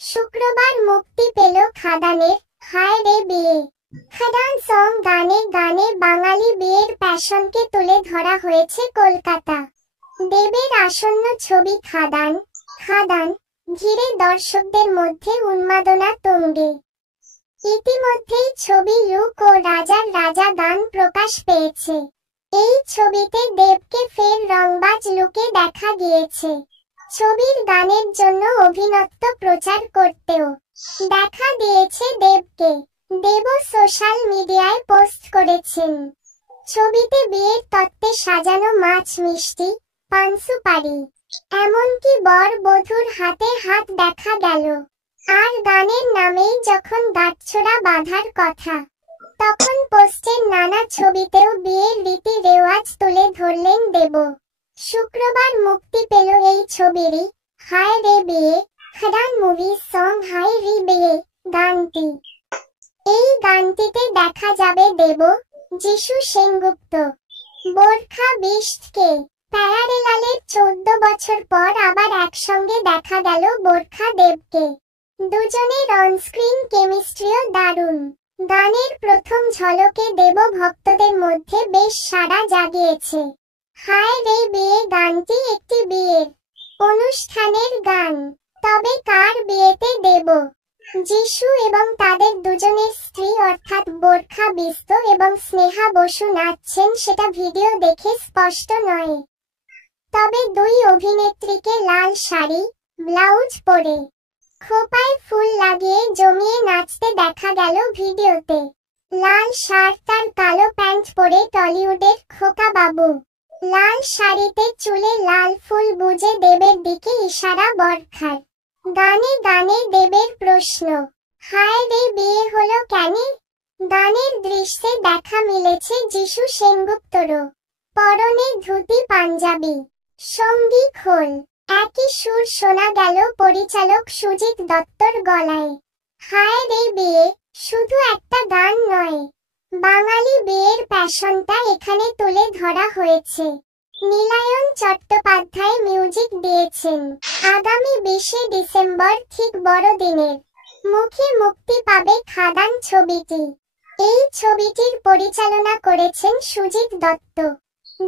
শুক্রবার মুক্তি পেল খাদানের হায় রে বিয়ে। খাদান সং গানে গানে বাঙালি বিয়ের প্যাশনকে তুলে ধরা হয়েছে কলকাতা। দেবের আসন্ন ছবি খাদান খাদান ঘিরে দর্শকদের মধ্যে উন্মাদনা তুঙ্গে। ইতিমধ্যেই ছবি লুক ও রাজার রাজা গান প্রকাশ পেয়েছে। এই ছবিতে দেবকে ফের রংবাজ লুকে দেখা গিয়েছে। ছবির গানের জন্য অভিনব প্রচার করতেও দেখা দিয়েছে দেবকে। দেবও সোশ্যাল মিডিয়ায় পোস্ট করেছেন। ছবিতে বিয়ের তত্ত্বে সাজানো মাছ, মিষ্টি, পান সুপারি, এমনকি বর বধূর হাতে হাত দেখা গেল। আর গানের নামেই যখন গাঁটছড়া বাঁধার কথা, তখন পোস্টের নানা ছবিতেও বিয়ের রীতি রেওয়াজ তুলে ধরলেন দেব। শুক্রবার মুক্তি পেল এই ছবিরই হায় রে বিয়ে খাদান মুভি সং হায় রে বিয়ে গানটি। এই গানটিতে দেখা যাবে দেব, যিশু সেনগুপ্ত, বোরখা বিষ্টকে। প্যারারেলালের 14 বছর পর আবার একসঙ্গে দেখা গেল বোরখা দেবকে। দুজনের অনস্ক্রিন কেমিস্ট্রিও দারুণ। গানের প্রথম ঝলকে দেব ভক্তদের মধ্যে বেশ সাড়া জাগিয়েছে। হায় রে বিয়ে গানটি একটি বিয়ের অনুষ্ঠানের গান। তবে কার বিয়েতে দেব, যিশু এবং তাদের দুজনের স্ত্রী অর্থাৎ বোরখা বিস্ত এবং স্নেহা বসু নাচছেন সেটা ভিডিও দেখে স্পষ্ট নয়। তবে দুই অভিনেত্রীকে লাল শাড়ি, ব্লাউজ পরে খোপায় ফুল লাগিয়ে জমিয়ে নাচতে দেখা গেল ভিডিওতে। লাল শার্ট আর কালো প্যান্ট পরে টলিউডের খোকা বাবু। লাল শাড়িতে চুলে লাল ফুল গুজে দেবের দিকে ইশারা বরখার। গানে গানে দেবের প্রশ্ন, হায় রে বিয়ে হলো কেন? গানের দৃশ্যে দেখা মিলেছে যিশু সেনগুপ্তরও। পরনে ধুতি পাঞ্জাবি, সঙ্গী খোল। একই সুর শোনা গেল পরিচালক সুজিত দত্তর গলায়। হায় রে বিয়ে শুধু একটা গান নয়, বাঙালি বিয়ের প্যাশনটা এখানে তুলে ধরা হয়েছে। নীলায়ন চট্টোপাধ্যায় মিউজিক দিয়েছেন। আগামী 20 ডিসেম্বর ঠিক বড়দিনের মুখে মুক্তি পাবে খাদান ছবিটি। এই ছবিটির পরিচালনা করেছেন সুজিত দত্ত।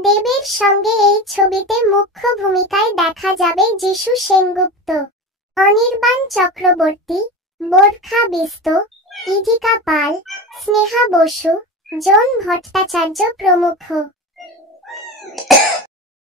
দেবের সঙ্গে এই ছবিতে মুখ্য ভূমিকায় দেখা যাবে যিশু সেনগুপ্ত, অনির্বাণ চক্রবর্তী, বোরখা বিস্ত, ইধিকা পাল, স্নেহা বসু, জন ভট্টাচার্য প্রমুখ।